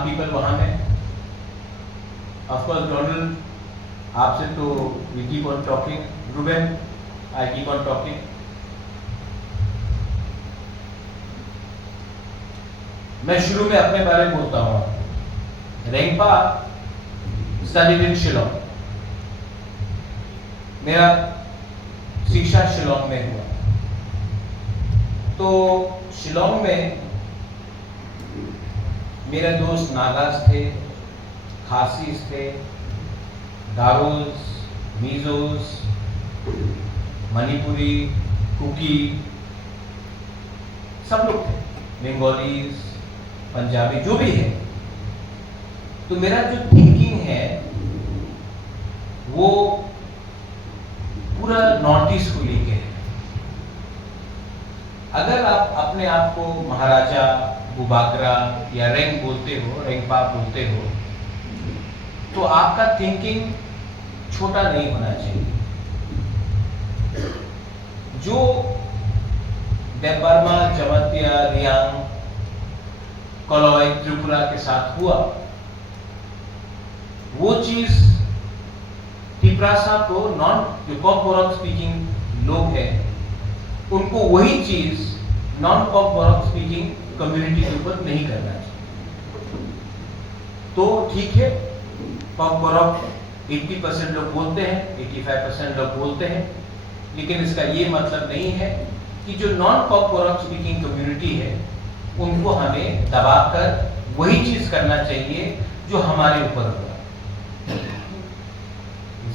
some people वहाँ में. Of course, Donald, आपसे तो we keep on talking. Ruben, I keep on talking. मैं शुरू में अपने बारे में बोलता हूँ. रेंगपा studied in शिलोंग. मेरा शिक्षा शिलोंग में हुआ. तो शिलोंग में मेरे दोस्त नागास थे, खासीस थे, गारोस, मिजोस, मणिपुरी, कुकी, सब लोग थे, बंगालीज, पंजाबी, जो भी है. तो मेरा जो थिंकिंग है वो पूरा नॉर्थ ईस्ट को लेके है. अगर आप अपने आप को महाराजा बुबागरा या रेंग बोलते हो, रेंगपा बोलते हो, तो आपका थिंकिंग छोटा नहीं होना चाहिए. जो देवबर्मा, जमतिया, रियांग, कलौय, त्रिपुरा के साथ हुआ, वो चीज तिप्रासा को जो कॉकबोरोक स्पीकिंग लोग हैं, उनको वही चीज नॉन कॉकबोरोक स्पीकिंग कम्युनिटी के ऊपर नहीं करना चाहिए. तो ठीक है, कॉकबोरोक 80% लोग बोलते हैं, 85% लोग बोलते हैं, लेकिन इसका ये मतलब नहीं है कि जो नॉन कॉकबोरोक स्पीकिंग कम्युनिटी है उनको हमें दबाकर वही चीज करना चाहिए जो हमारे ऊपर हुआ.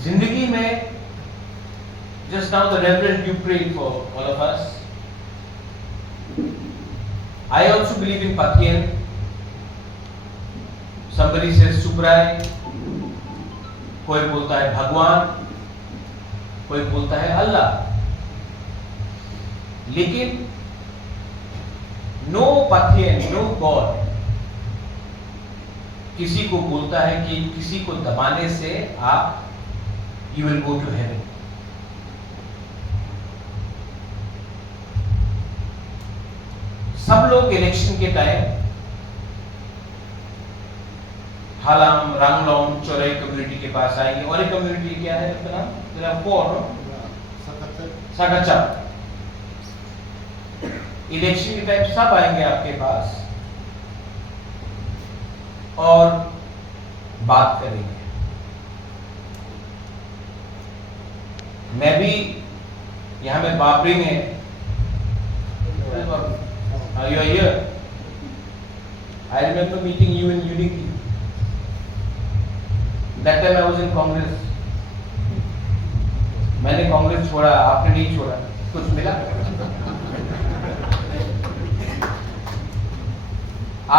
जिंदगी में just now the Reverend you prayed for all of us. I also believe in Patien. Somebody says Subrai, कोई बोलता है भगवान, कोई बोलता है अल्लाह. लेकिन नो Patien, नो गॉड किसी को बोलता है कि किसी को दबाने से आप you will go to heaven. सब लोग इलेक्शन के टाइम हालाम, रांगलोंग, चौराई कम्युनिटी के पास आएंगे. और एक कम्युनिटी क्या है अपना सागाचा. इलेक्शन के टाइम सब आएंगे आपके पास और बात करेंगे. मैं भी यहाँ में बाबरिंग है. Are you here? I remember meeting you in Unity. That time I was in Congress. मैंने कांग्रेस छोड़ा, आपने नहीं छोड़ा. कुछ मिला?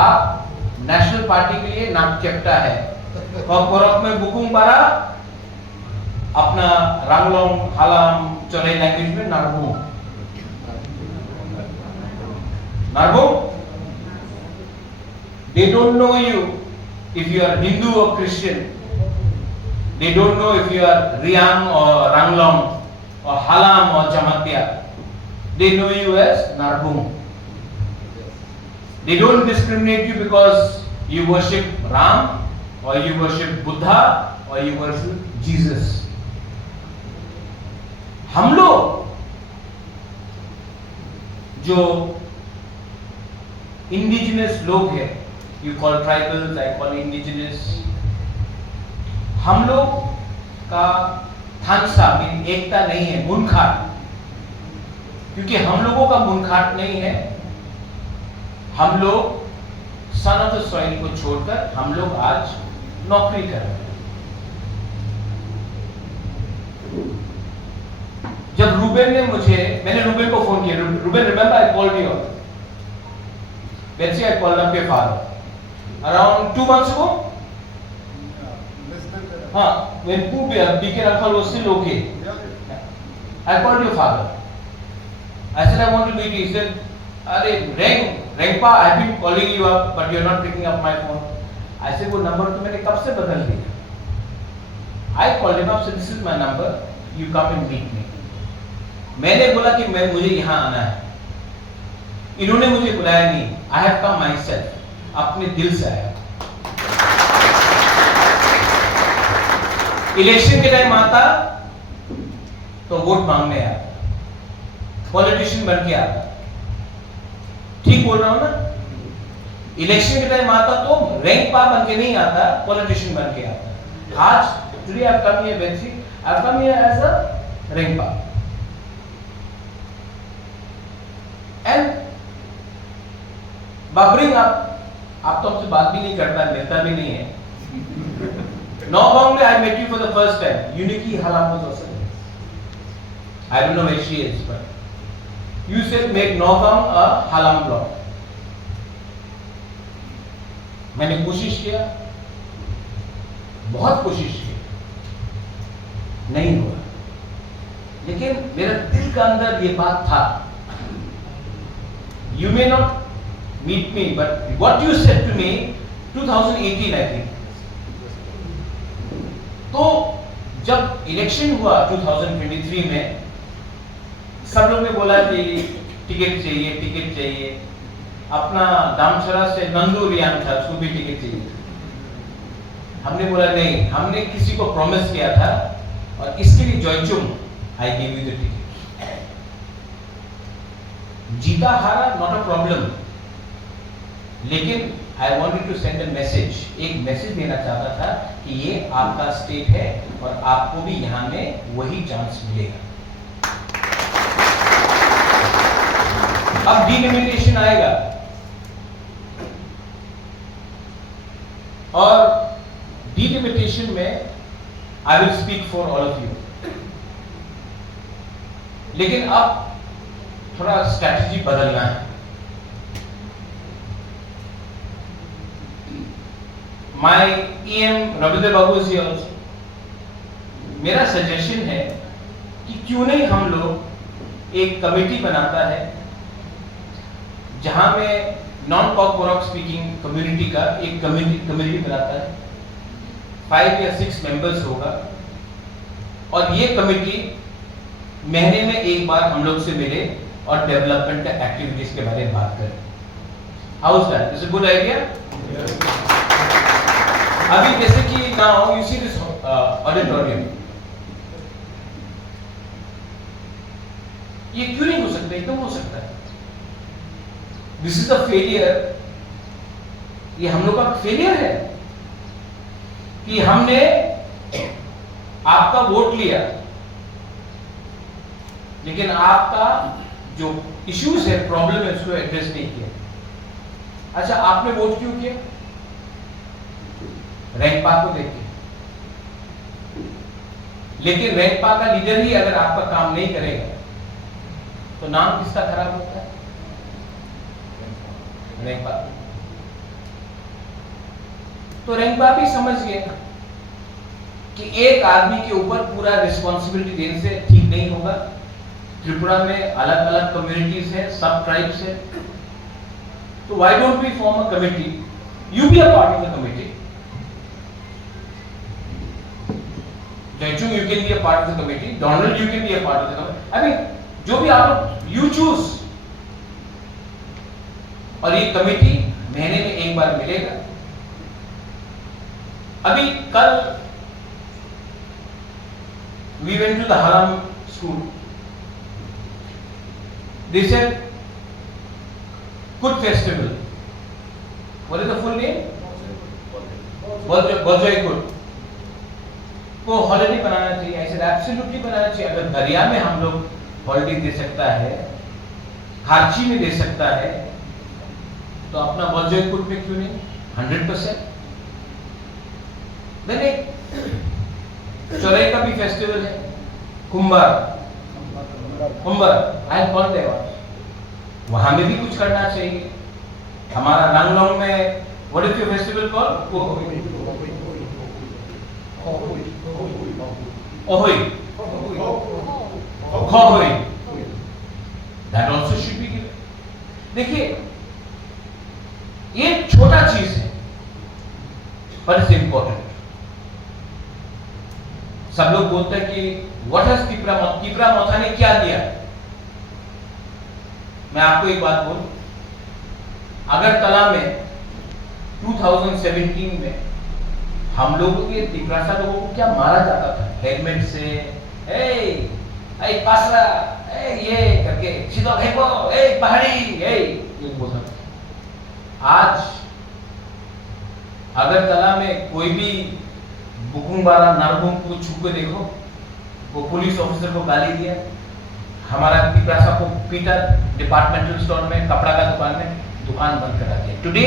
आप नेशनल पार्टी के लिए नाम चेप्टा है. कॉकबोरोक में बुकुंग पारा, अपना रांगलोंग, हालाम, चौराई लैंग्वेज में नारबू. They don't know you if you are Hindu or Christian. They don't know if you are Riang or Ranglong or Halam or Jamatia. They know you as Narbung. They don't discriminate you because you worship Ram or you worship Buddha or you worship Jesus. हम लोग जो indigenous लोग हैं, you call tribals, I call indigenous, हम लोग का थानसा mean एकता नहीं है, मुनखाट. क्योंकि हम लोगों का मुनखाट नहीं है, हम लोग सन ऑफ द सॉइल को छोड़कर हम लोग आज नौकरी कर रहे हैं. जब रूबेन ने मैंने रूबेन को फोन किया. Ruben, remember I called you. Let's say I called up your father around 2 months ago. When BK Rakhal was still okay. I called your father. I said I want to meet you. He said, Rengpa, I've been calling you up, but you're not picking up my phone. I said, वो number तो मैंने कब से बदल दिया. I called him up, said this is my number. You come and meet me. मैंने बोला कि मुझे यहाँ आना है. इन्होंने मुझे बुलाया नहीं. I have come myself. अपने दिल से आया. इलेक्शन के टाइम आता तो वोट मांगने आता, पॉलिटिशियन बन के आता। ठीक बोल रहा हूं ना? इलेक्शन के टाइम आता तो रैंक पा बन के नहीं आता, पॉलिटिशियन बन के आता। आज today I have come here बेंची, I have come here as a rank पा। एंड बाबरिंग आप तो हमसे बात भी नहीं करता, मिलता भी नहीं है। Nogong में I met you for the first time. Uniki Halam was also there. I don't know where she is, but you said make Nogong a Halam block. मैंने कोशिश किया, बहुत कोशिश की, नहीं हुआ। लेकिन मेरे दिल का अंदर ये बात था। You may not meet me, but what you said to me 2018 I think. तो जब इलेक्शन हुआ 2023 में, सब लोग ने बोला कि टिकट चाहिए, टिकट चाहिए। अपना दामचरा से नंदू रियान था, उसको भी टिकट चाहिए। हमने बोला नहीं, हमने किसी को प्रॉमिस किया था और इसके लिए जॉयचुम I give you the ticket. जीता हारा नॉट अ प्रॉब्लम, लेकिन I wanted to send a message, एक मैसेज देना चाहता था कि ये आपका स्टेट है और आपको भी यहां में वही चांस मिलेगा। अब डिलिमिटेशन आएगा और डिलिमिटेशन में I will speak for all of you. लेकिन अब थोड़ा स्ट्रैटेजी बदलना है। My EM Ravindra Babu is here also. मेरा सजेशन है कि क्यों नहीं हम लोग एक कमेटी बनाता है जहां में नॉन कॉकबोरॉक स्पीकिंग कम्युनिटी का एक कमेटी बनाता है, 5 या 6 मेंबर्स होगा और ये कमेटी महीने में एक बार हम लोग से मिले और डेवलपमेंट का एक्टिविटीज के बारे में बात करें। How is that? Is a good idea? अभी जैसे कि now you see this auditorium, ये क्यों नहीं हो सकता? एकदम हो सकता है। दिस इज अ फेलियर, ये हम लोग का फेलियर है कि हमने आपका वोट लिया लेकिन आपका जो इश्यूज है, प्रॉब्लम है, उसको एड्रेस नहीं किया। अच्छा, आपने वोट क्यों किया? रैंकपा को देख के। लेकिन रैंकपा का लीडर ही अगर आपका काम नहीं करेगा तो नाम किसका खराब होता है? रैंकपा। तो रैंकपा भी समझ गया कि एक आदमी के ऊपर पूरा रिस्पॉन्सिबिलिटी देने से ठीक नहीं होगा। त्रिपुरा में अलग अलग कम्युनिटीज है, सब ट्राइब्स है, तो why don't we form a committee? You be a part of the committee. Jaichung, you can be a part of the committee. Donald, you can be a part of the committee. I mean, जो भी आप लोग you choose. और ये committee महीने में एक बार मिलेगा। अभी कल we went to the Haram school. They said Kut festival. What is the full name? Boljoy Kut. को हॉलिडे बनाना चाहिए। ऐसे एब्सोल्युटली बनाना चाहिए। अगर दरिया में हम लोग हॉलिडे दे सकता है, खारची में दे सकता है, तो अपना बलजोईकुट में क्यों नहीं? 100%। मैंने चौराई का भी फेस्टिवल है, कुंभर आई कॉल दे, वहां में भी कुछ करना चाहिए। हमारा रंगलोंग में what is your festival called? Ahoy. Ahoy. That also should be given. देखिए, ये छोटा चीज है पर इट्स इंपॉर्टेंट। सब लोग बोलते हैं कि व्हाट हैज तिपरा मोथा ने क्या दिया? मैं आपको एक बात बोलूं, अगरतला में 2017 में हम लोगों के तिपरासा लोगों को क्या मारा जाता था हेलमेट से, ए पासरा, ये करके सीधा फेंको, पहाड़ी, ये बोलता था। आज अगरतला में कोई भी बुकुंबारा नारगुम को छू के देखो, वो पुलिस ऑफिसर को गाली दिया, हमारा तिपरासा को पीटा, डिपार्टमेंटल स्टोर में, कपड़ा का दुकान में दुकान बंद करा दिया। टुडे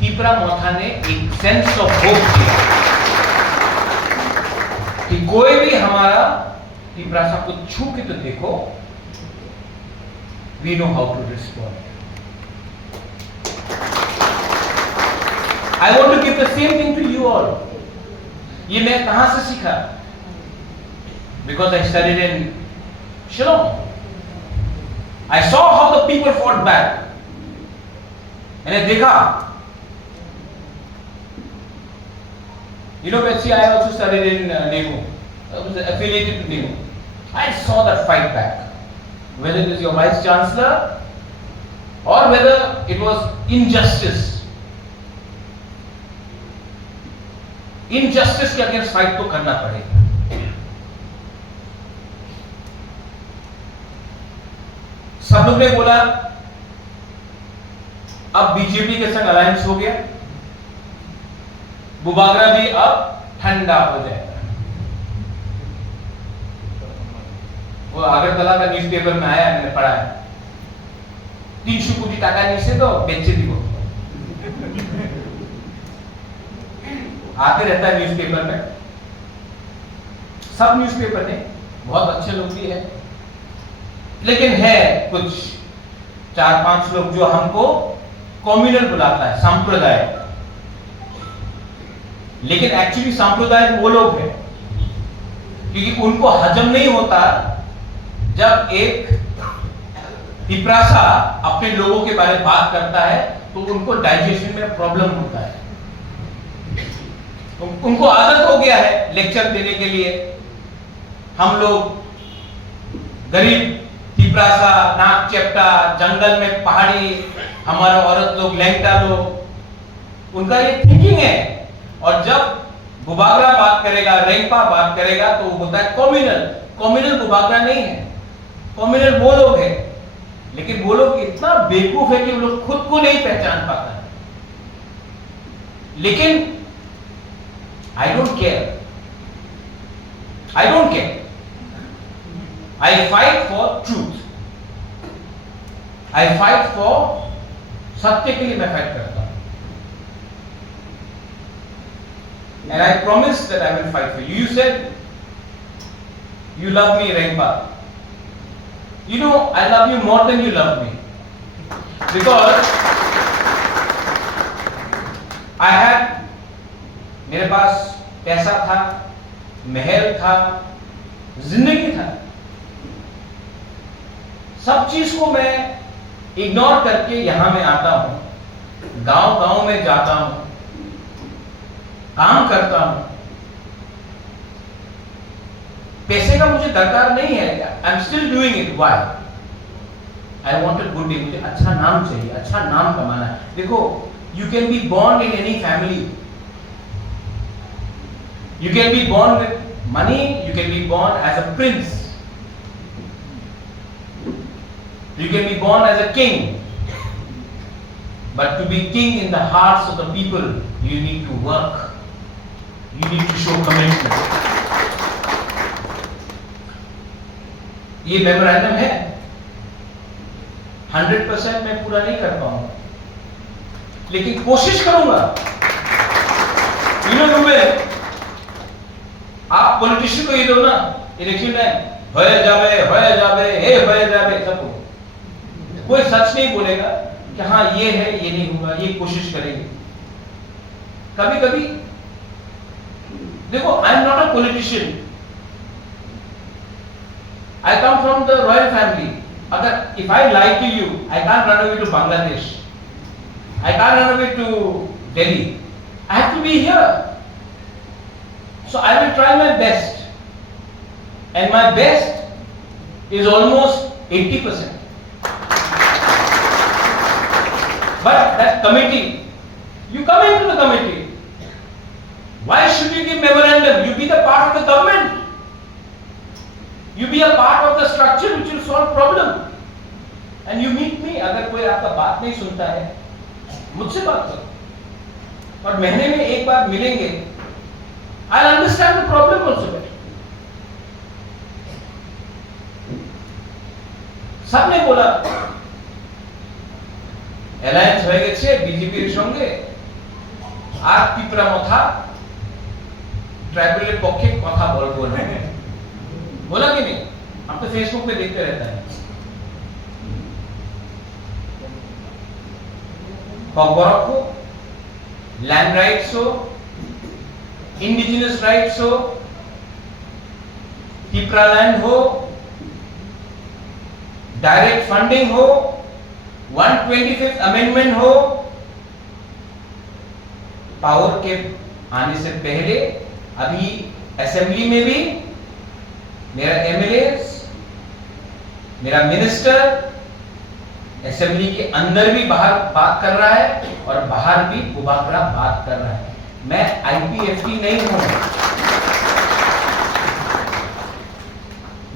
तिपरा मोथा ने एक सेंस ऑफ होप दिया कि कोई भी हमारा तिपरासा को छू के तो देखो, we know how to respond. I want to give the same thing to you all. ये मैं कहां से सीखा? Because I studied in Shillong. I saw how the people fought back. मैंने देखा. You know, Betsy, I also studied in NEMO. I was affiliated to NEMO. I saw that fight back. Whether it was your vice chancellor or whether it was injustice. Injustice के against fight तो करना पड़ेगा। सब लोग ने बोला अब BJP के संग अलायंस हो गया, बुबागरा भी अब ठंडा हो जाएगा। वो अगरतला का न्यूज़पेपर में आया, मैंने पढ़ा है, 300 कोटी टाका नहीं से तो बेचे दी वो आते रहता है न्यूज़पेपर में, सब न्यूज़पेपर ने, बहुत अच्छे लोग भी हैं, लेकिन है कुछ 4-5 लोग जो हमको कम्युनल बुलाता है, सांप्रदाय, लेकिन एक्चुअली सांप्रदाय वो लोग हैं, क्योंकि उनको हजम नहीं होता जब एक तिपरासा अपने लोगों के बारे में बात करता है तो उनको डाइजेशन में प्रॉब्लम होता है। उनको आदत हो गया है लेक्चर देने के लिए, हम लोग गरीब तिपरासा, नाक चेप्टा, जंगल में पहाड़ी, हमारे औरत लोग, लैंगटा लोग, उनका ये थिंकिंग है। और जब बुबागरा बात करेगा, रेंगपा बात करेगा तो वो बोलता है कम्युनल। कम्युनल बुबागरा नहीं है, कम्युनल वो लोग है, लेकिन वो लोग इतना बेवकूफ है कि वो लोग खुद को नहीं पहचान पाता है। लेकिन I don't care. I don't care. I fight for truth. I fight for सत्य के लिए मैं फाइट करता हूं. And I promise that I will fight for you. You said you love me, Rengpa. You know, I love you more than you love me. Because I had, मेरे पास पैसा था, महल था, जिंदगी था, सब चीज को मैं इग्नोर करके यहां में आता हूं, गांव-गांव में जाता हूं, काम करता हूं। पैसे का मुझे दरकार नहीं है, I am still doing it. Why? I want a good name, मुझे अच्छा नाम चाहिए, अच्छा नाम कमाना है। देखो, you can be born in any family, you can be born with money, you can be born as a prince, you can be born as a king, but to be king in the hearts of the people, you need to work, you need to show commitment. ये memorandum है, 100% मैं पूरा नहीं कर पाऊंगा, लेकिन कोशिश करूंगा। You know, आप पॉलिटिशियन को ये दो ना, इलेक्शन में भय जावे सबको, कोई सच नहीं बोलेगा कि हाँ ये है, ये नहीं होगा, ये कोशिश करेंगे। कभी कभी देखो, I am not a politician, I come from the royal family. अगर if I lie to you, I can't run away to Bangladesh, I can't run away to Delhi, I have to be here. So I will try my best, and my best is almost 80%. But that committee, you come into the committee, Why should you give memorandum? You be the part of the government. You be a part of the structure which will solve problem. And you meet me. अगर कोई आपका बात नहीं सुनता है, मुझसे बात करो। और महीने में एक बार मिलेंगे। I'll understand the problem also better. सबने बोला অ্যালায়েন্স হয়ে গেছে বিজেপির সঙ্গে, আর ত্রিপুরা মথা ट्राइबल पक्षे कथा बोलबो ना, बोला कि नहीं? हम तो फेसबुक पे देखते रहता है। कॉकबरॉक हो, लैंड राइट्स हो, इंडिजिनस राइट्स हो, टिपरा लैंड हो, डायरेक्ट फंडिंग हो, 125th अमेंडमेंट हो, पावर के आने से पहले अभी असेंबली में भी मेरा एमएलए, मेरा मिनिस्टर असेंबली के अंदर भी बाहर बात कर रहा है और बाहर भी बुबाकरा बात कर रहा है। मैं आईपीएफटी नहीं हूं।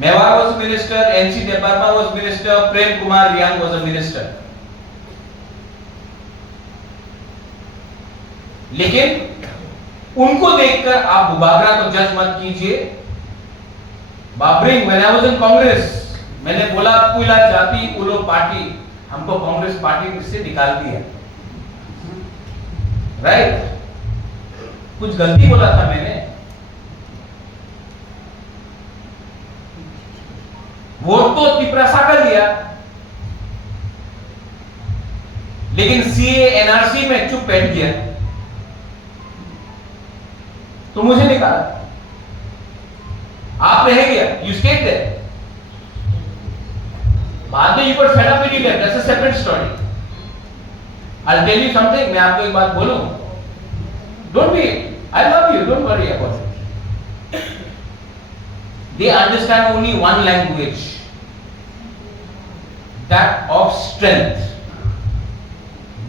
Mewar was minister, NC Debbarma was minister, Prem Kumar Riang was a minister. लेकिन उनको देखकर आप बुबाकरा को जज मत कीजिए। बाबरिंग when I was in Congress, मैंने बोला कुला जाति उलो पार्टी, हमको कांग्रेस पार्टी से निकाल दिया, राइट? कुछ गलती बोला था मैंने, वोट तो तिपरासा कर लिया, लेकिन सीए एनआरसी में चुप बैठ गया तो मुझे निकाला। आप रह गया, यू स्टेड देयर। बाद में you got fed up with it, that's a separate story. I will tell you something, मैं आपको एक बात बोलूं, don't be, I love you, don't worry about it. They understand only one language, that of strength,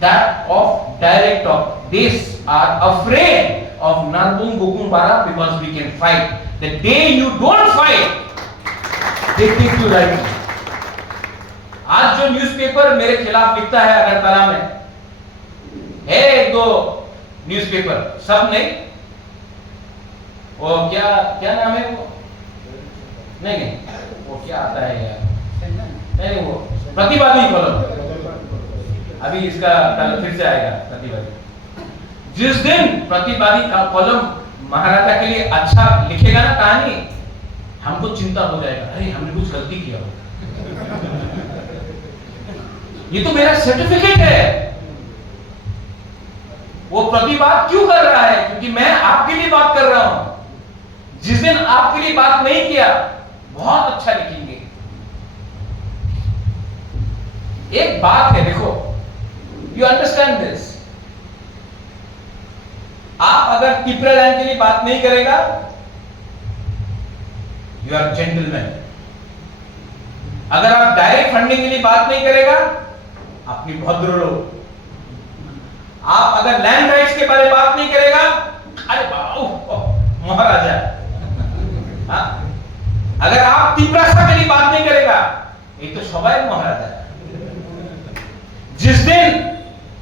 that of direct talk. These are afraid of Narbung Bukumbara because we can fight. The day you don't fight, they take you right. आज जो newspaper मेरे खिलाफ लिखता है अगरतला में है, एक दो न्यूज़पेपर, सब नहीं, वो क्या नाम है वो, नहीं वो क्या आता है यार, नहीं वो प्रतिवादी कॉलम, अभी इसका कल फिर से आएगा प्रतिवादी। जिस दिन प्रतिवादी का कॉलम महाराजा के लिए अच्छा लिखेगा ना कहानी, हमको चिंता हो जाएगा, अरे हमने कुछ गलती किया हो। ये तो मेरा सर्टिफिकेट है। वो प्रतिवाद क्यों कर रहा है? क्योंकि मैं आपके लिए बात कर रहा हूं। जिस दिन आपके लिए बात नहीं किया, बहुत अच्छा लिखेंगे। एक बात है, देखो, यू अंडरस्टैंड दिस, आप अगर टिपरा लैंड के लिए बात नहीं करेगा, यू आर जेंटलमैन। अगर आप डायरेक्ट फंडिंग के लिए बात नहीं करेगा, अपनी भद्र लोग। आप अगर लैंड राइट्स के बारे में बात नहीं करेगा, अरे महाराजा। हाँ? अगर आप तिपरासा के लिए बात नहीं करेगा, ये तो सबाई महाराजा। जिस दिन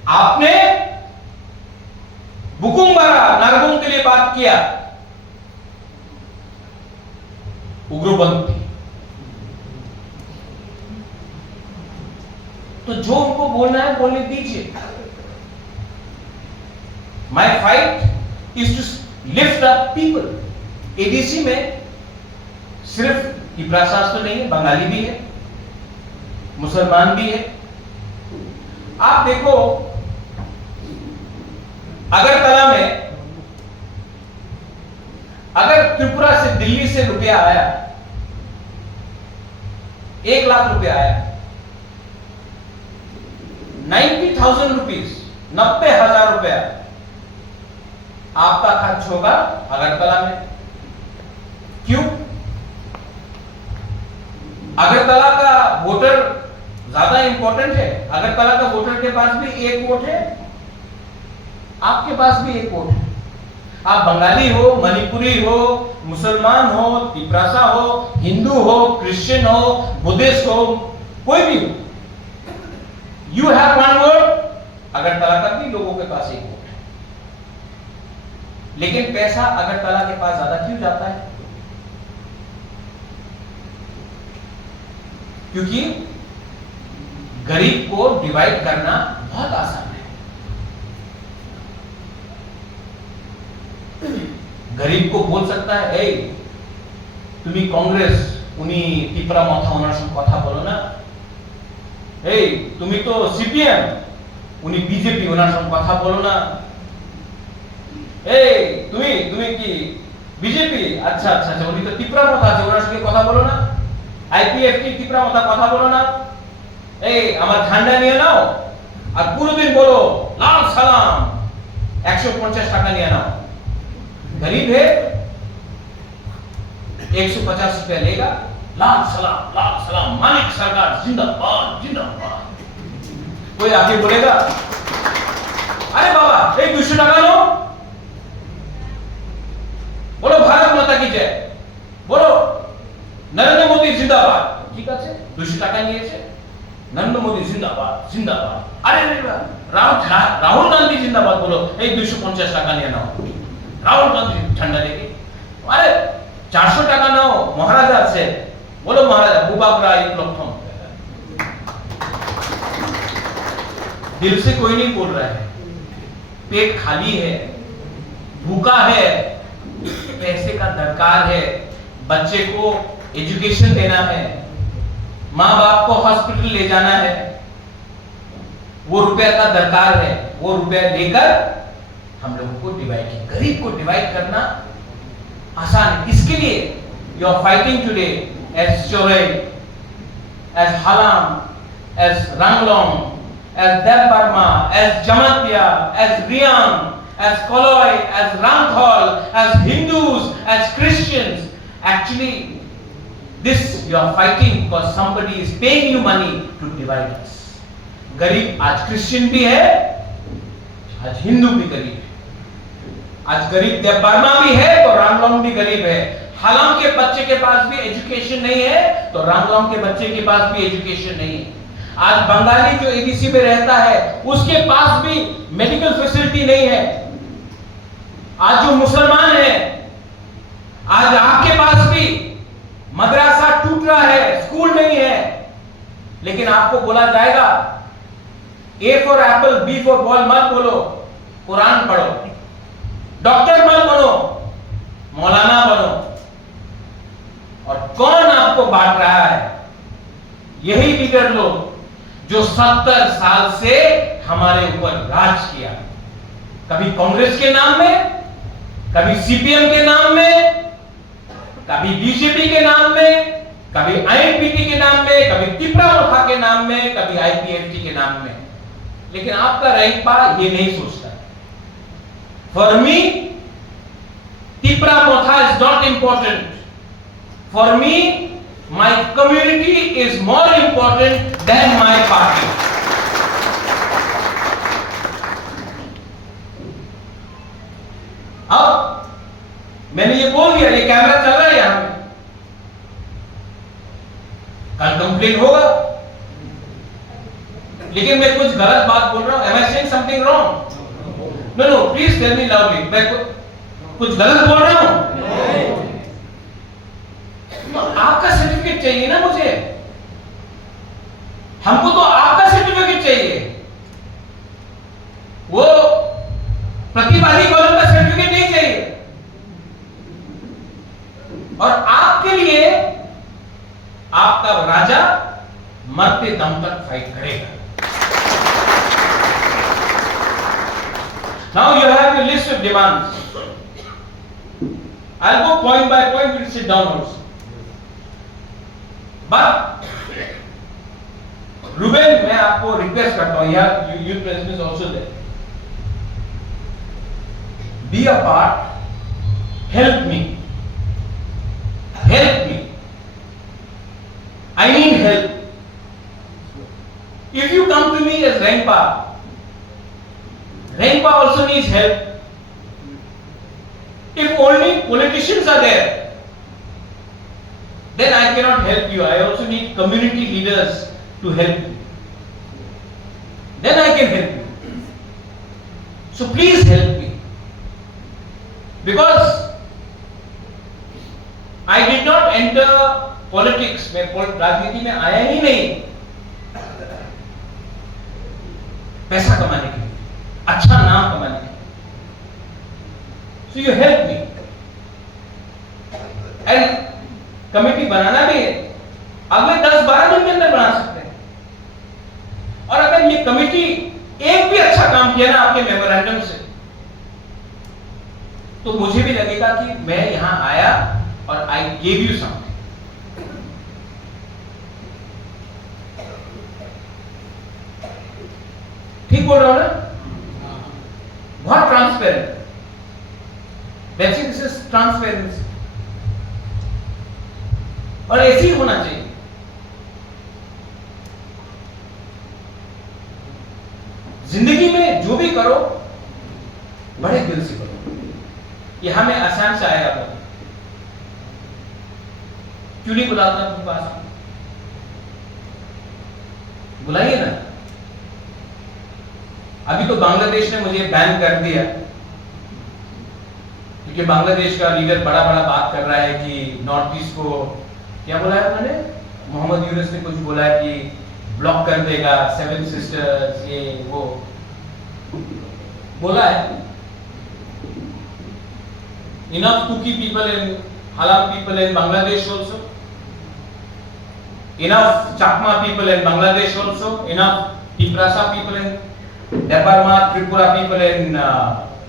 आपने बुकुम्बारा नारबुंग के लिए बात किया, उग्रपंथी, तो जो उनको बोलना है बोलने दीजिए। My fight is to lift up people. ADC में सिर्फ तिपरासा तो नहीं है, बंगाली भी है, मुसलमान भी है। आप देखो अगरतला में, अगर त्रिपुरा से दिल्ली से रुपया आया, 1 लाख रुपया आया, 90,000 रुपीज, 90,000 रुपया आपका खर्च होगा अगरतला में। क्यों? अगरतला का वोटर ज्यादा इंपॉर्टेंट है। अगरतला का वोटर के पास भी एक वोट है, आपके पास भी एक वोट है। आप बंगाली हो, मणिपुरी हो, मुसलमान हो, तिपरासा हो, हिंदू हो, क्रिश्चियन हो, बुद्धिस्ट हो, कोई भी हो, you have one vote. Agartala तक भी लोगों के पास एक वोट है, लेकिन पैसा अगरतला के पास ज्यादा क्यों जाता है? क्योंकि गरीब को डिवाइड करना बहुत आसान है। गरीब को बोल सकता है, ए तुम्ही कांग्रेस उन्हीं टिपरा माथा होना कथा बोलो ना, ए तुम्ही तो सीपीएम उन्हीं बीजेपी होना कथा बोलो ना, ए तुम्ही तुम्ही की बीजेपी अच्छा अच्छा अच्छा उन्हीं तो टिपरा माथा আছে ওনার সঙ্গে কথা বলো না, আইপিএফটি টিপরা মাথা কথা বলো না, এই আমার ঠান্ডা নিয়ে নাও আর পুরো দিন বলো লাল সালাম 150 টাকা নিয়ে নাও। गरीब है 150 रुपया लेगा, लाल सलाम मानिक सरकार जिंदाबाद जिंदाबाद। कोई आके बोलेगा अरे बाबा एक 200 টাকা लो, बोलो भारत माता की जय, बोलो नरेंद्र मोदी जिंदाबाद, ठीक আছে 200 টাকা নিয়েছে, नरेंद्र मोदी जिंदाबाद जिंदाबाद। अरे राहुल गांधी जिंदाबाद, बोलो এই 250 টাকা নিয়ে নাও, राहुल गांधी ठंडा लेके। अरे 400 টাকা नाओ महाराजा से, बोलो महाराजा बुबाग्रा एक लक्षम। दिल से कोई नहीं बोल रहा है, पेट खाली है, भूखा है, पैसे का दरकार है, बच्चे को एजुकेशन देना है, माँ बाप को हॉस्पिटल ले जाना है, वो रुपया का दरकार है, वो रुपया लेकर हम लोगों को डिवाइड किया। गरीब को डिवाइड करना आसान है, इसके लिए you are fighting today as Chorei, as Halam, as Ranglong, as Debbarma, as Jamatia, as Riang, as Koloi, as Ramthal, as Hindus, as Christians. Actually this you are fighting because somebody is paying you money to divide us. गरीब आज Christian भी है, आज हिंदू भी गरीब है, आज गरीब देव बर्मा भी है तो रामलोंग भी गरीब है। हालाम के बच्चे के पास भी एजुकेशन नहीं है तो रामलोंग के बच्चे के पास भी एजुकेशन नहीं है। आज बंगाली जो एबीसी में रहता है उसके पास भी मेडिकल फैसिलिटी नहीं है। आज जो मुसलमान है, आज आपके पास भी मदरसा टूट रहा है, स्कूल नहीं है, लेकिन आपको बोला जाएगा A for apple B for ball मत बोलो, कुरान पढ़ो, डॉक्टर मत बनो, मौलाना बनो। और कौन आपको बांट रहा है? यही लीडर लोग जो 70 साल से हमारे ऊपर राज किया, कभी कांग्रेस के नाम में, कभी सीपीएम के नाम में, कभी बीजेपी के नाम में, कभी आईएनपीटी के नाम में, कभी टिपरा मोथा के नाम में, कभी आईपीएफटी के नाम में। लेकिन आपका रैंपा ये नहीं सोचता। For me Tipra Motha is not important, for me my community is more important than my party. अब मैंने ये बोल दिया, ये कैमरा चल रहा है यहां में, कल कंप्लेन होगा, लेकिन मैं कुछ गलत बात बोल रहा हूं? Am I saying something wrong? No no, please tell me loudly, मैं कुछ गलत बोल रहा हूं? तो आपका सर्टिफिकेट चाहिए ना मुझे, हमको तो आपका सर्टिफिकेट चाहिए, वो प्रतिवादी कॉलम का सर्टिफिकेट नहीं चाहिए। और आपके लिए आपका राजा मरते दम तक फाइट करेगा। Now you have a list of demands. I'll go point by point, we'll sit down also. But Ruben, मैं आपको रिक्वेस्ट करता हूं, यार youth president is also there, be a part, help me, help me, I need help. If you come to me as Rengpa also needs help. If only politicians are there, then I cannot help you. I also need community leaders to help you. Then I can help you. So please help me. Because I did not enter politics. मैं राजनीति में आया ही नहीं पैसा कमाने के लिए, अच्छा नाम कमाने के लिए. So you help me. And committee बनाना भी है, अगले 10-12 दिन के अंदर बना सकते हैं. और अगर ये कमेटी एक भी अच्छा काम किया ना आपके मेमोरेंडम से, तो मुझे भी लगेगा कि मैं यहां आया और आई गेव यू समथिंग. ठीक बोल रहा हूं ना? बहुत transparent. That's it, this is transparency. और ऐसे ही होना चाहिए. जिंदगी में जो भी करो बड़े दिल से करो. यहां मैं आसाम से आया था, क्यों नहीं बुलाता अपने पास? बुलाइए ना. अभी तो बांग्लादेश ने मुझे बैन कर दिया, क्योंकि बांग्लादेश का लीडर बड़ा बड़ा बात कर रहा है कि नॉर्थ ईस्ट को, क्या बोला है उन्होंने, मोहम्मद यूनुस ने कुछ बोला है कि ब्लॉक कर देगा, 7 सिस्टर्स, ये वो बोला है. Enough Kuki people and Halab people in Bangladesh also. Enough Chakma people in Bangladesh also. Enough Tiprasa people in Debarma, Tripura people in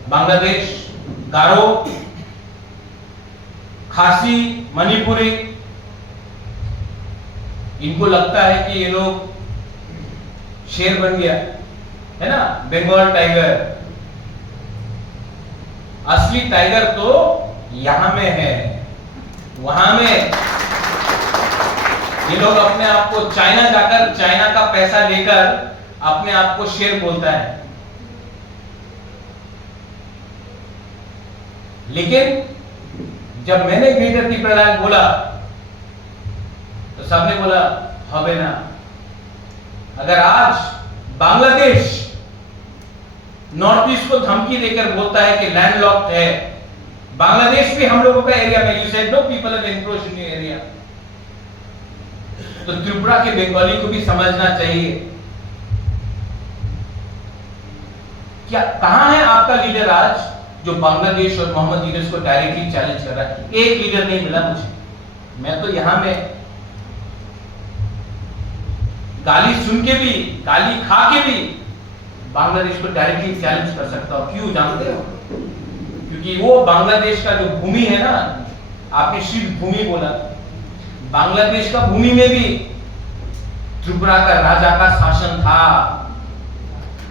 Bangladesh. Garo, खासी, मणिपुरी. इनको लगता है कि ये लोग शेर बन गया है ना, बंगाल टाइगर. असली टाइगर तो यहां में है, वहां में. ये लोग अपने आप को चाइना जाकर चाइना का पैसा लेकर अपने आप को शेर बोलता है. लेकिन जब मैंने ग्रेटर त्रिपुरा बोला तो सबने बोला हबे ना. अगर आज बांग्लादेश नॉर्थ ईस्ट को धमकी देकर बोलता है कि लैंडलॉक्ड है, बांग्लादेश भी हम लोगों का एरिया में, you said know people have encroached in your area, तो त्रिपुरा के बंगाली को भी समझना चाहिए. क्या कहां है आपका लीडर आज जो बांग्लादेश और मोहम्मद यूनुस को डायरेक्टली चैलेंज कर रहा है? एक लीडर नहीं मिला मुझे. मैं तो यहां में गाली सुन के भी, गाली खा के भी बांग्लादेश को डायरेक्टली चैलेंज कर सकता हूं. क्यों जानते हो? क्योंकि वो बांग्लादेश का जो भूमि है ना, आपने शिव भूमि बोला, बांग्लादेश का भूमि में भी त्रिपुरा का राजा का शासन था.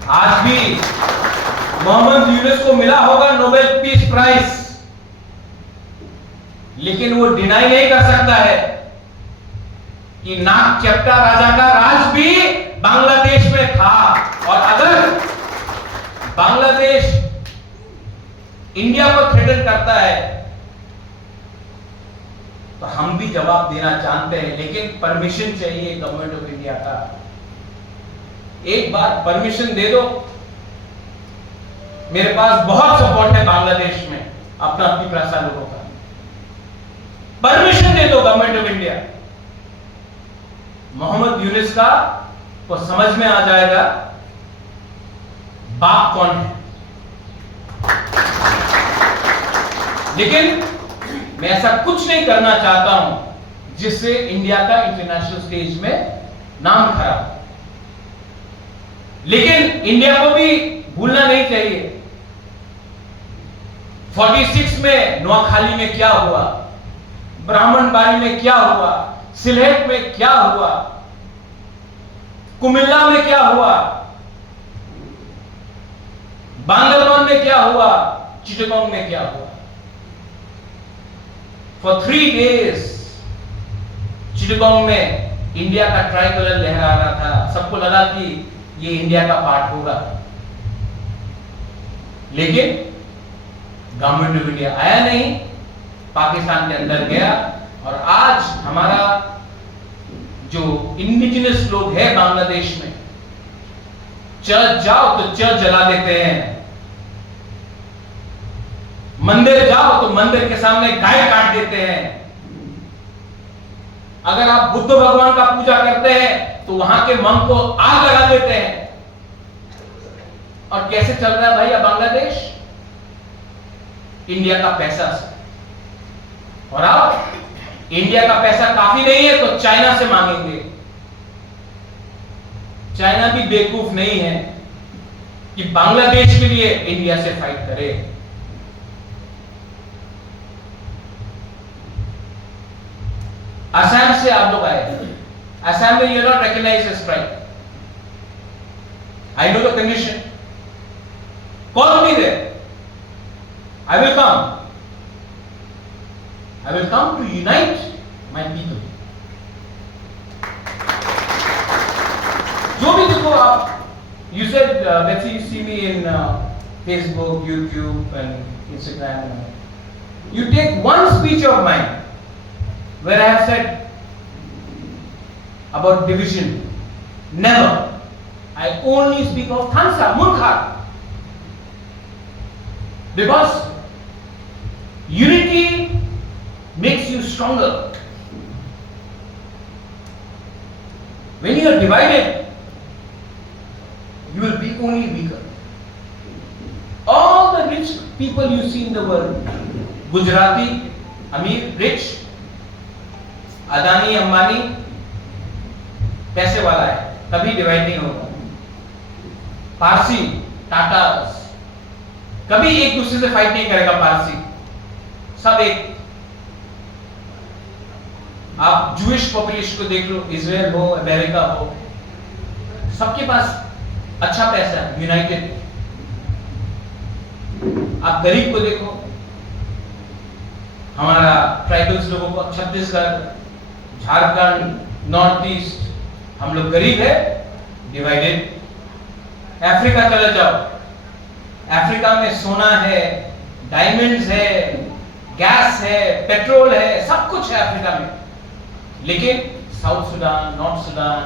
आज भी मोहम्मद यूनुस को मिला होगा नोबेल पीस प्राइज, लेकिन वो डिनाई नहीं कर सकता है कि नाग चेप्टा राजा का राज भी बांग्लादेश में था. और अगर बांग्लादेश इंडिया को थ्रेटन करता है तो हम भी जवाब देना जानते हैं, लेकिन परमिशन चाहिए गवर्नमेंट ऑफ इंडिया का. एक बार परमिशन दे दो. मेरे पास बहुत सपोर्ट है बांग्लादेश में अपना त्रिपुरा लोगों का. परमिशन दे दो government of India. Mohammad Yunus का को समझ में आ जाएगा बाप कौन है. लेकिन मैं ऐसा कुछ नहीं करना चाहता हूं जिससे इंडिया का इंटरनेशनल स्टेज में नाम खराब. लेकिन इंडिया को भी भूलना नहीं चाहिए 46 में नोआखाली में क्या हुआ, ब्राह्मणबाड़ी में क्या हुआ, सिलहेट में क्या हुआ, कुमिल्ला में क्या हुआ, बांगरमन में क्या हुआ, चिटगांव में क्या हुआ. For 3 days चिटगांव में इंडिया का ट्राई कलर लहरा रहा था. सबको लगा कि ये इंडिया का पार्ट होगा. लेकिन गवर्नमेंट ऑफ इंडिया आया नहीं, पाकिस्तान के अंदर गया, और आज हमारा जो इंडिजिनस लोग हैं बांग्लादेश में, चर्च जाओ तो चर्च जला देते हैं, मंदिर जाओ तो मंदिर के सामने गाय काट देते हैं, अगर आप बुद्ध भगवान का पूजा करते हैं तो वहां के मंक को आग लगा देते हैं। और कैसे चल रहा है भाई अब बांग्लादेश? इंडिया का पैसा से। और अब इंडिया का पैसा काफी नहीं है तो चाइना से मांगेंगे। चाइना भी बेवकूफ नहीं है कि बांग्लादेश के लिए इंडिया से फाइट करे। असम से आप लोग आए, असम में you not recognize this tribe. I know the condition, call me there, I will come. I will come to unite my people. जो भी देखो आप, you said let's say you see me in Facebook, YouTube and Instagram. You take one speech of mine where I have said about division. Never. I only speak of Thansa, Murkha. Because unity makes you stronger. When you are divided, you will be only weaker. All the rich people you see in the world, Gujarati, Amir, rich, Adani, Ambani, पैसे वाला है, कभी divide नहीं होगा। पारसी, टाटा, कभी एक दूसरे से फाइट नहीं करेगा पारसी, सब एक। आप जूइश पॉपुलेशन को देख लो, इजराइल हो, अमेरिका हो, सबके पास अच्छा पैसा है, यूनाइटेड। आप गरीब को देखो, हमारा ट्राइबल्स लोगों को, छत्तीसगढ़, झारखंड, नॉर्थ ईस्ट, हम लोग गरीब है, डिवाइडेड। अफ्रीका चले जाओ, अफ्रीका में सोना है, डायमंड्स है, गैस है, पेट्रोल है, सब कुछ है अफ्रीका में। लेकिन साउथ सुडान, नॉर्थ सुडान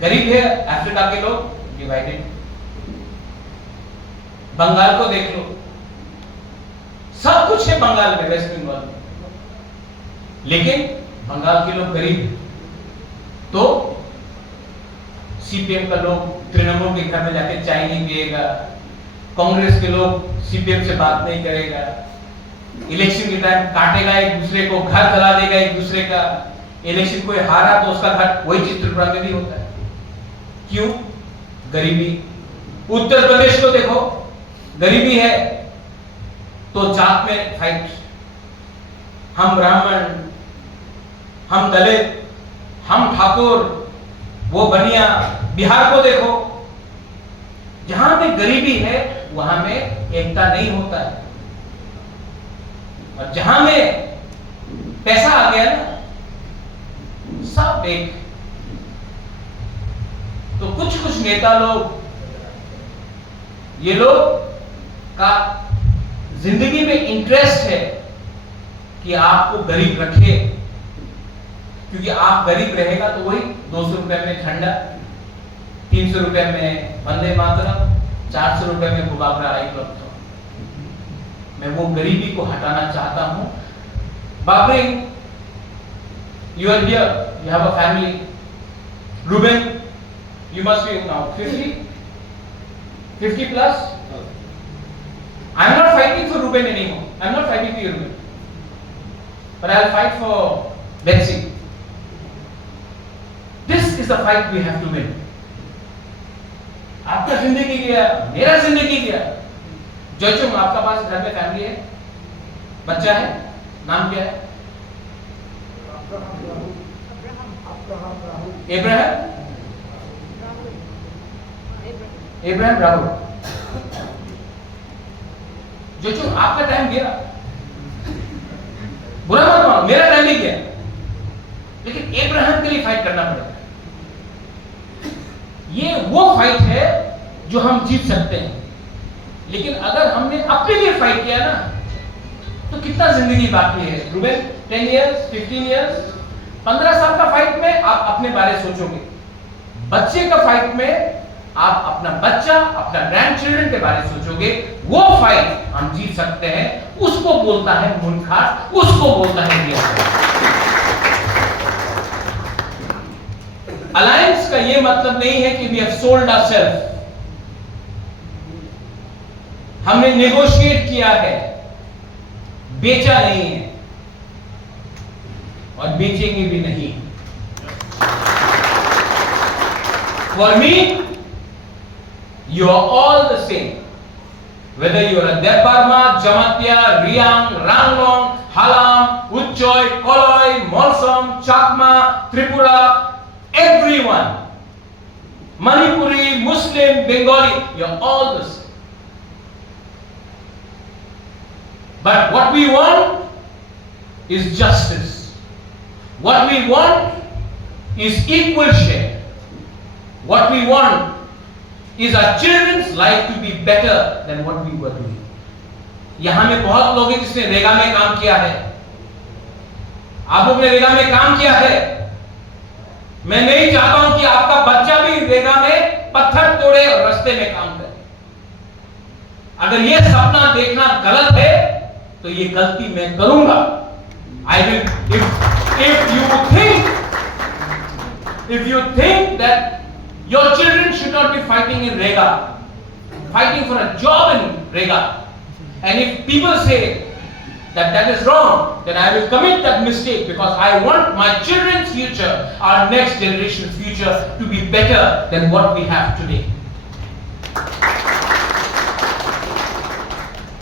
गरीब है, अफ्रीका के लोग डिवाइडेड। बंगाल को देख लो, सब कुछ है बंगाल में, वेस्ट बंगाल में, लेकिन बंगाल के लोग गरीब। तो सीपीएम का लोग तृणमूल के घर में जाके चाय नहीं पिएगा, कांग्रेस के लोग सीपीएम से बात नहीं करेगा, इलेक्शन के टाइम काटेगा एक दूसरे को, घर जला देगा एक दूसरे का। इलेक्शन कोई हारा तो उसका घर वही चित्रपुरा में भी होता है। क्यों? गरीबी। उत्तर प्रदेश को देखो, गरीबी है तो जात में फाइट, हम ब्राह्मण, हम दलित, हम ठाकुर, वो बनिया। बिहार को देखो, जहां पे गरीबी है वहां में एकता नहीं होता है, और जहां में पैसा आ गया ना, सब एक। तो कुछ कुछ नेता लोग, ये लोग का जिंदगी में इंटरेस्ट है कि आपको गरीब रखे, क्योंकि आप गरीब रहेगा तो वही 200 रुपए में ठंडा, 300 रुपए में वंदे मातरम, 400 रुपए में बुबाकरा आई क्लब। मैं वो गरीबी को हटाना चाहता हूं। Babri, you are here, you have a family. Ruben, you must be now 50 plus. I'm not fighting for Ruben anymore. I'm not fighting for you, Ruben, but I'll fight for Betsy. This is the fight we have to win. आपका जिंदगी गया, मेरा जिंदगी गया। जोचुंग, आपका पास घर में family है, बच्चा है, नाम क्या है? इब्राहिम राहुल। जोचुंग, आपका टाइम गया, बुरा मत मानो, मेरा टाइम नहीं गया, लेकिन इब्राहिम के लिए फाइट करना पड़ेगा। ये वो फाइट है जो हम जीत सकते हैं, लेकिन अगर हमने अपने लिए फाइट किया तो कितना जिंदगी बाकी है रुबेन? 10 years, 15 years? 15 साल का फाइट में आप अपने बारे सोचोगे, बच्चे का फाइट में आप अपना बच्चा, अपना ग्रैंड चिल्ड्रन के बारे सोचोगे। वो फाइट हम जीत सकते हैं, उसको बोलता है मुनखार, उसको बोलता है अलायंस का ये मतलब नहीं है कि वी हैव सोल्ड आवरसेल्फ। हमने नेगोशिएट किया है, बेचा नहीं है और बेचेंगे भी नहीं। For me, you are all the same. Whether you are a Debarma, Jamatia, Riang, Ranglong, Halam, Uchoi, Koloi, Molsom, Chakma, Tripura, everyone. Manipuri, Muslim, Bengali, you are all the same. But what we want is justice. What we want is equal share. What we want is our children's life to be better than what we were doing. यहां में बहुत लोग हैं जिसने रेगा में काम किया है। आप लोग ने रेगा में काम किया है। मैं नहीं चाहता हूं कि आपका बच्चा भी रेगा में पत्थर तोड़े और रास्ते में काम करे। अगर ये सपना देखना गलत है तो ये गलती मैं करूंगा। I will, if you think that your children should not be fighting in Rega, fighting for a job in Rega, and if people say that that is wrong, then I will commit that mistake because I want my children's future, our next generation's future to be better than what we have today.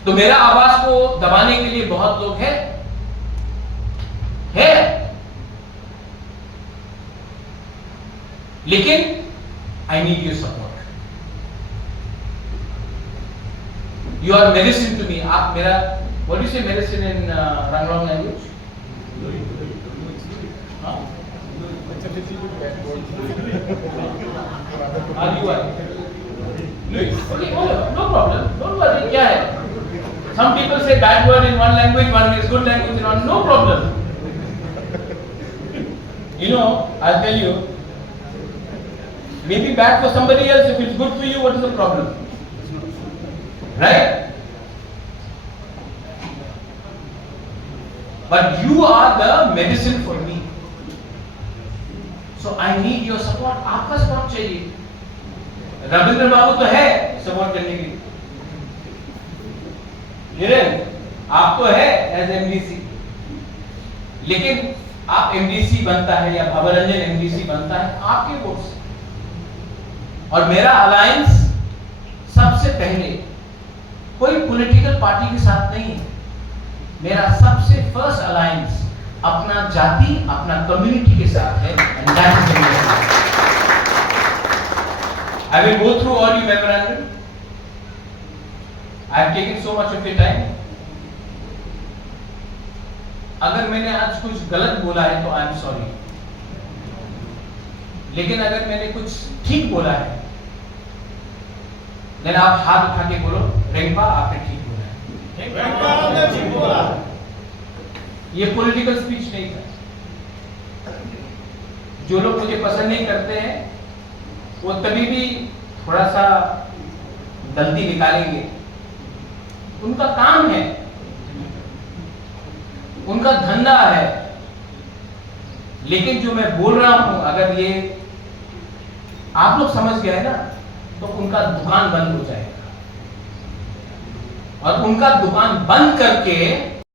तो मेरा आवाज को दबाने के लिए बहुत लोग हैं, लेकिन I need your support. You are medicine to me. आप मेरा, what do you say medicine in Ranglong language? हाँ? Are you are? Okay, no problem. Don't worry. क्या है? Some people say bad word in one language, one is good language in one. No problem. You know, I'll tell you. Maybe bad for somebody else. If it's good for you, what is the problem? Right? But you are the medicine for me. So I need your support. आपका support चाहिए. रविंद्र बाबू तो है support करने के लिए. हिरेन, आप तो है as MDC. लेकिन आप MDC बनता है या भवरंजन MDC बनता है आपके वोट से। और मेरा अलायंस सबसे पहले कोई पॉलिटिकल पार्टी के साथ नहीं है। मेरा सबसे फर्स्ट अलायंस अपना जाति, अपना कम्युनिटी के साथ है। And that is I will go through all your memorandum. I have taken so much of your time. अगर मैंने आज कुछ गलत बोला है तो आई एम सॉरी, लेकिन अगर मैंने कुछ ठीक बोला है देन आप हाथ उठा के बोलो रेंपा आपने ठीक बोला है। रेंपा आपने ठीक बोला। ये पॉलिटिकल स्पीच नहीं था। जो लोग मुझे पसंद नहीं करते हैं वो तभी भी थोड़ा सा गलती निकालेंगे, उनका काम है, उनका धंधा है। लेकिन जो मैं बोल रहा हूं, अगर ये आप लोग समझ गए ना तो उनका दुकान बंद हो जाएगा और उनका दुकान बंद करके